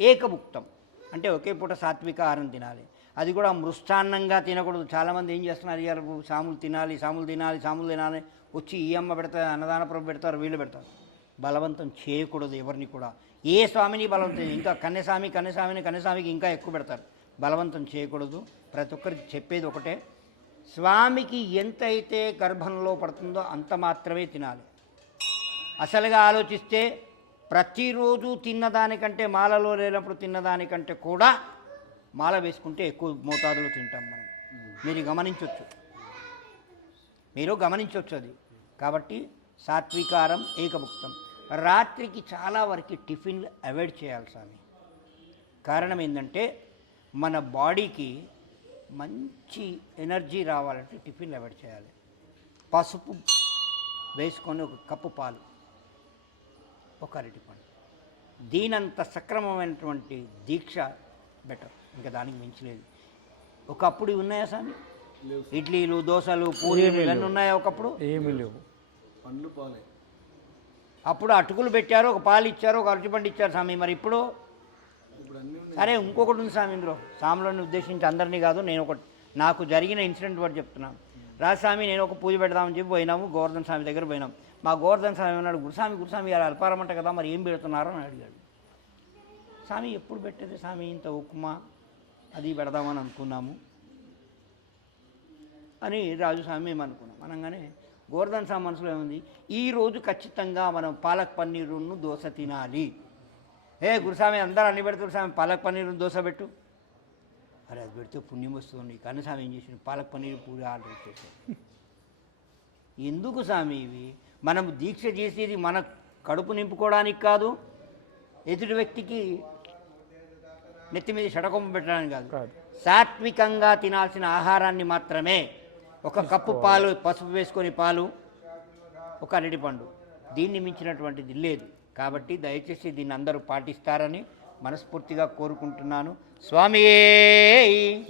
ఏకభుక్తం అంటే ఒకే పూట సాత్విక ఆహారం తినాలి. అది కూడా మృష్టాన్నంగా తినకూడదు. చాలామంది ఏం చేస్తున్నారు? ఇవాళ సాములు తినాలి సాములు తినాలి సాములు తినాలి. వచ్చి ఈ అమ్మ పెడతారు అన్నదాన ప్రభు పెడతారు వీళ్ళు పెడతారు. బలవంతం చేయకూడదు ఎవరిని కూడా. ఏ స్వామిని బలవంతం ఇంకా కన్యస్వామి కన్యస్వామిని కన్యస్వామికి ఇంకా ఎక్కువ పెడతారు. బలవంతం చేయకూడదు. ప్రతి ఒక్కరికి చెప్పేది ఒకటే. స్వామికి ఎంతైతే గర్భంలో పడుతుందో అంత మాత్రమే తినాలి. అసలుగా ఆలోచిస్తే ప్రతిరోజు తిన్నదానికంటే మాలలో లేనప్పుడు తిన్నదానికంటే కూడా మాల వేసుకుంటే ఎక్కువ మోతాదులో తింటాం మనం. మీరు గమనించవచ్చు మీరు గమనించవచ్చు అది. కాబట్టి సాత్వికారం ఏకభుక్తం. రాత్రికి చాలా వరకు టిఫిన్లు అవాయిడ్ చేయాలి స్వామి. కారణం ఏంటంటే మన బాడీకి మంచి ఎనర్జీ రావాలంటే టిఫిన్లు అవాయిడ్ చేయాలి. పసుపు వేసుకొని ఒక కప్పు పాలు. ఒక అరటిపండు దీనంత సక్రమమైనటువంటి దీక్ష బెటర్. ఇంకా దానికి మించలేదు ఒకప్పుడు ఇవి ఉన్నాయా స్వామి? ఇడ్లీలు దోశలు పూరీలు ఇవన్నీ ఉన్నాయా ఒకప్పుడు? ఏమీ లేవు. పండ్లు పాలే. అప్పుడు అటుకులు పెట్టారు ఒక పాలు ఇచ్చారు ఒక అరటిపండు ఇచ్చారు స్వామి. మరి ఇప్పుడు? సరే ఇంకొకటి ఉంది స్వామి ఇందులో. స్వాములను ఉద్దేశించి అందరినీ కాదు నేను ఒక నాకు జరిగిన ఇన్సిడెంట్ కూడా చెప్తున్నాను. రాజస్వామి నేను ఒక పూజ పెడదామని చెప్పి పోయినాము గోవర్ధన స్వామి దగ్గర పోయినాం. మా గోవర్ధన స్వామి అన్నాడు గురుస్వామి గురుస్వామి గారు అల్పారమంట కదా మరి ఏం పెడుతున్నారు? అని అడిగాడు. స్వామి ఎప్పుడు పెట్టేది స్వామి ఇంత ఉప్మా? అది పెడదామని అనుకున్నాము. అని రాజు స్వామి మేము అనుకున్నాం. అనగానే గోవర్ధన్ స్వామి మనసులో ఏముంది? ఈరోజు ఖచ్చితంగా మనం పాలక్ పన్నీరును దోశ తినాలి. ఏ గురుస్వామి అందరూ అన్ని పెడుతున్నారు స్వామి పాలక్ పన్నీరును దోశ పెట్టు. అరే అది పెడితే పుణ్యం వస్తుంది. కానీ స్వామి ఏం చేసిండు? పాలక్ పన్నీరు పూరి ఆర్డర్ ఇచ్చేసాడు ఎందుకు స్వామి ఇవి? మనం దీక్ష చేసేది మన కడుపు నింపుకోవడానికి కాదు ఎదుటి వ్యక్తికి నెత్తి మీద షడకొమ్మ పెట్టడానికి కాదు. కాదు. సాత్వికంగా తినాల్సిన ఆహారాన్ని మాత్రమే ఒక కప్పు పాలు పసుపు వేసుకొని పాలు ఒక అరటిపండు దీన్ని మించినటువంటిది లేదు. కాబట్టి దయచేసి దీన్ని అందరూ పాటిస్తారని మనస్ఫూర్తిగా కోరుకుంటున్నాను. స్వామియే.